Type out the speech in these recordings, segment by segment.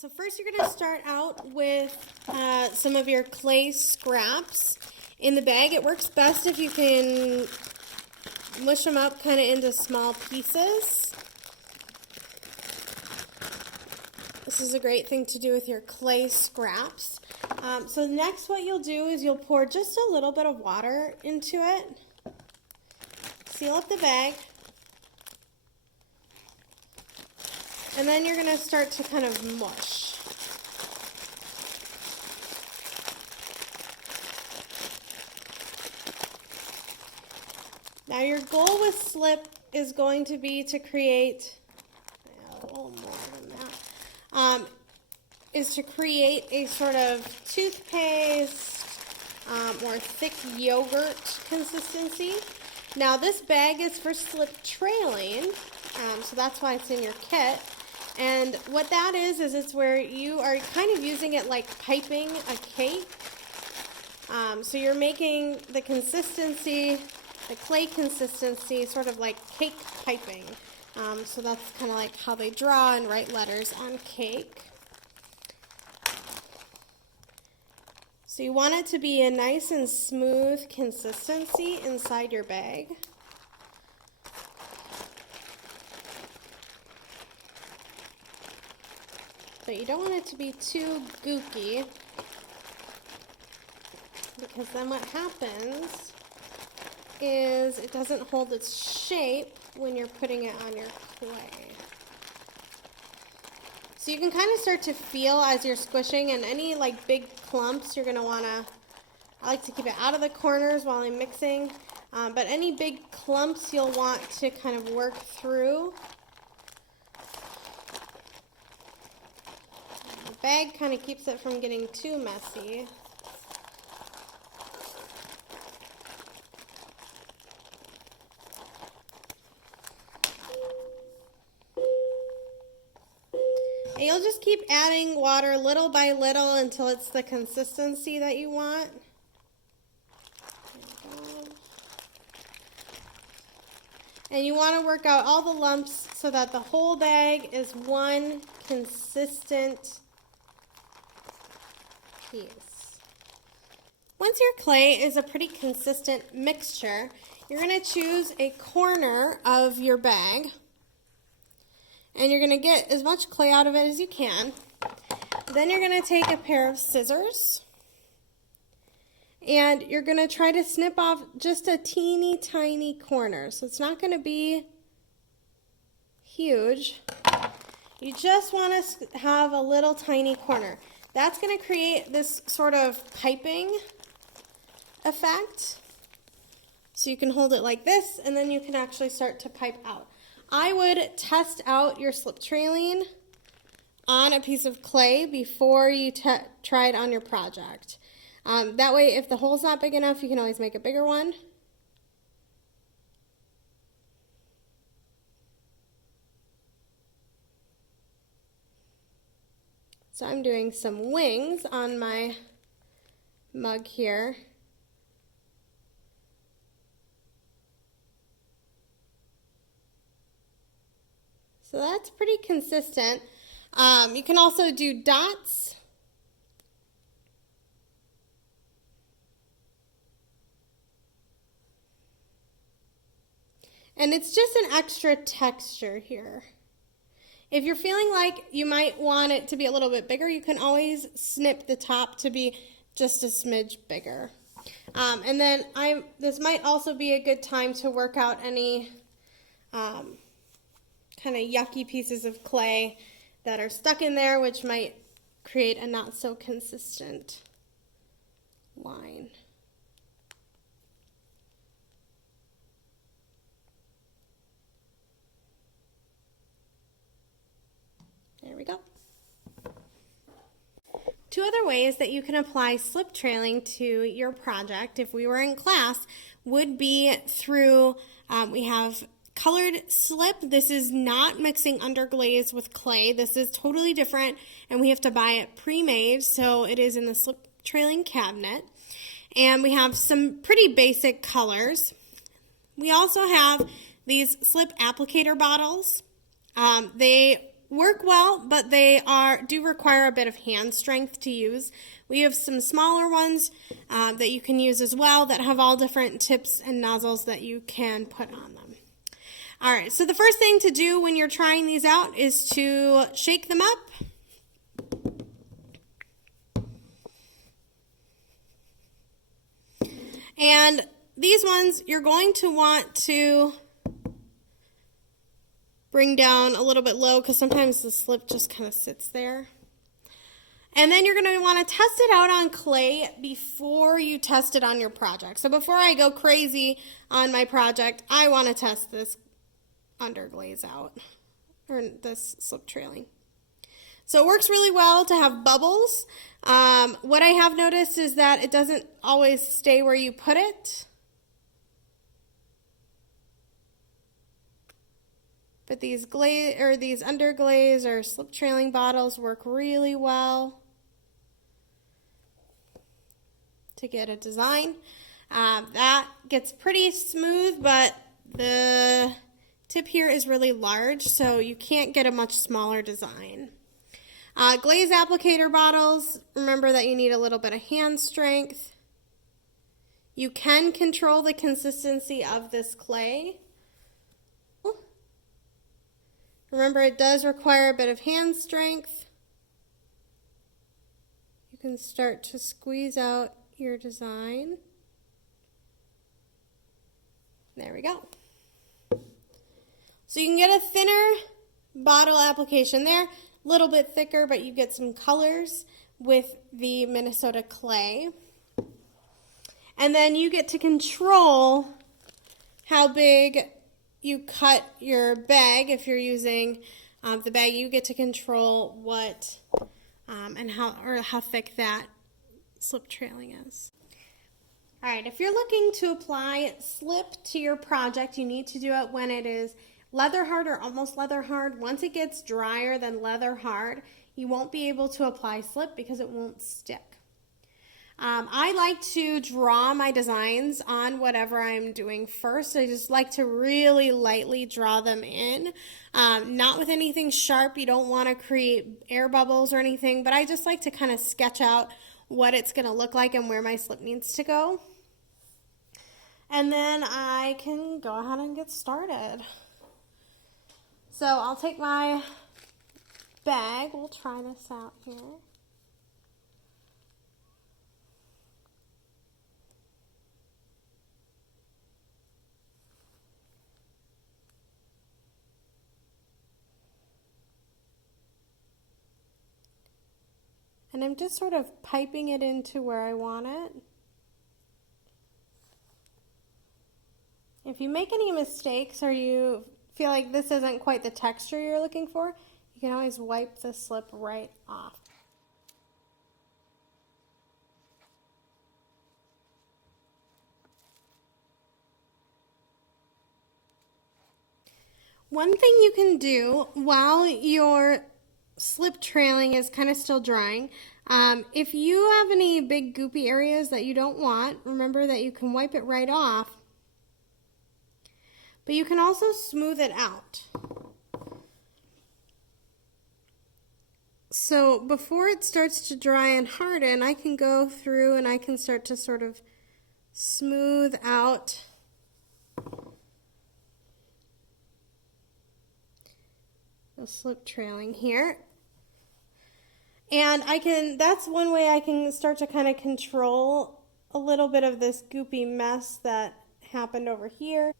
So first you're going to start out with some of your clay scraps in the bag. It works best if you can mush them up kind of into small pieces. This is a great thing to do with your clay scraps. So next what you'll do is you'll pour just a little bit of water into it. Seal up the bag. And then you're going to start to kind of mush. Now your goal with slip is going to be to create a little more than that. Is to create a sort of toothpaste or thick yogurt consistency. Now this bag is for slip trailing, so that's why it's in your kit. And what that is it's where you are kind of using it like piping a cake. So you're making the consistency, the clay consistency, sort of like cake piping. So that's kind of like how they draw and write letters on cake. So you want it to be a nice and smooth consistency inside your bag. But you don't want it to be too gooky, because then what happens is it doesn't hold its shape when you're putting it on your clay. So you can kind of start to feel as you're squishing, and any like big clumps you're going to want to, I like to keep it out of the corners while I'm mixing, but any big clumps you'll want to kind of work through. The bag kind of keeps it from getting too messy. And you'll just keep adding water little by little until it's the consistency that you want. And you want to work out all the lumps so that the whole bag is one consistent piece. Once your clay is a pretty consistent mixture, you're going to choose a corner of your bag. And you're going to get as much clay out of it as you can. Then you're going to take a pair of scissors. And you're going to try to snip off just a teeny tiny corner. So it's not going to be huge. You just want to have a little tiny corner. That's going to create this sort of piping effect. So you can hold it like this, and then you can actually start to pipe out. I would test out your slip trailing on a piece of clay before you try it on your project. That way, if the hole's not big enough, you can always make a bigger one. So I'm doing some wings on my mug here. So that's pretty consistent. You can also do dots. And it's just an extra texture here. If you're feeling like you might want it to be a little bit bigger, you can always snip the top to be just a smidge bigger. And then this might also be a good time to work out any kind of yucky pieces of clay that are stuck in there, which might create a not so consistent line. There we go. Two other ways that you can apply slip trailing to your project, if we were in class, would be through, we have colored slip. This is not mixing underglaze with clay. This is totally different, and we have to buy it pre-made, so it is in the slip trailing cabinet. And we have some pretty basic colors. We also have these slip applicator bottles. They work well, but do require a bit of hand strength to use. We have some smaller ones that you can use as well that have all different tips and nozzles that you can put on them. All right, so the first thing to do when you're trying these out is to shake them up. And these ones, you're going to want to bring down a little bit low because sometimes the slip just kind of sits there. And then you're going to want to test it out on clay before you test it on your project. So before I go crazy on my project, I want to test this underglaze out, or this slip trailing. So it works really well to have bubbles. What I have noticed is that it doesn't always stay where you put it. But these underglaze or slip trailing bottles work really well to get a design. That gets pretty smooth, but the tip here is really large, so you can't get a much smaller design. Glaze applicator bottles, remember that you need a little bit of hand strength. You can control the consistency of this clay. Remember, it does require a bit of hand strength. You can start to squeeze out your design. There we go. So you can get a thinner bottle application there, a little bit thicker, but you get some colors with the Minnesota clay. And then you get to control how big you cut your bag. If you're using the bag, you get to control what and how thick that slip trailing is. All right, if you're looking to apply slip to your project, you need to do it when it is leather hard or almost leather hard. Once it gets drier than leather hard, you won't be able to apply slip because it won't stick. I like to draw my designs on whatever I'm doing first. I just like to really lightly draw them in, not with anything sharp. You don't want to create air bubbles or anything, but I just like to kind of sketch out what it's going to look like and where my slip needs to go. And then I can go ahead and get started. So I'll take my bag. We'll try this out here. And I'm just sort of piping it into where I want it. If you make any mistakes or you feel like this isn't quite the texture you're looking for, you can always wipe the slip right off. One thing you can do while your slip trailing is kind of still drying, if you have any big goopy areas that you don't want, remember that you can wipe it right off, but you can also smooth it out. So before it starts to dry and harden, I can go through and I can start to sort of smooth out the slip trailing here. And that's one way I can start to kind of control a little bit of this goopy mess that happened over here.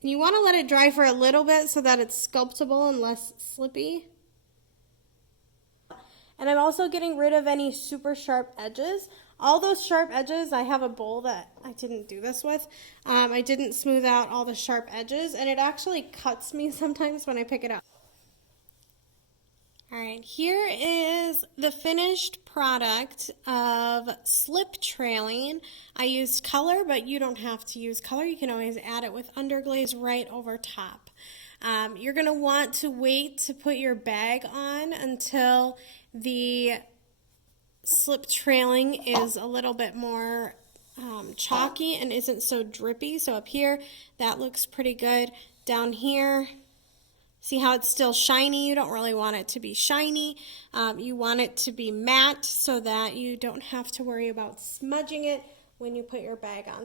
And you want to let it dry for a little bit so that it's sculptable and less slippy. And I'm also getting rid of any super sharp edges. All those sharp edges, I have a bowl that I didn't do this with. I didn't smooth out all the sharp edges, and it actually cuts me sometimes when I pick it up. All right, here is the finished product of slip trailing. I used color, but you don't have to use color. You can always add it with underglaze right over top. You're going to want to wait to put your bag on until the slip trailing is a little bit more chalky and isn't so drippy. So up here, that looks pretty good. Down here, See how it's still shiny? You don't really want it to be shiny. You want it to be matte so that you don't have to worry about smudging it when you put your bag on.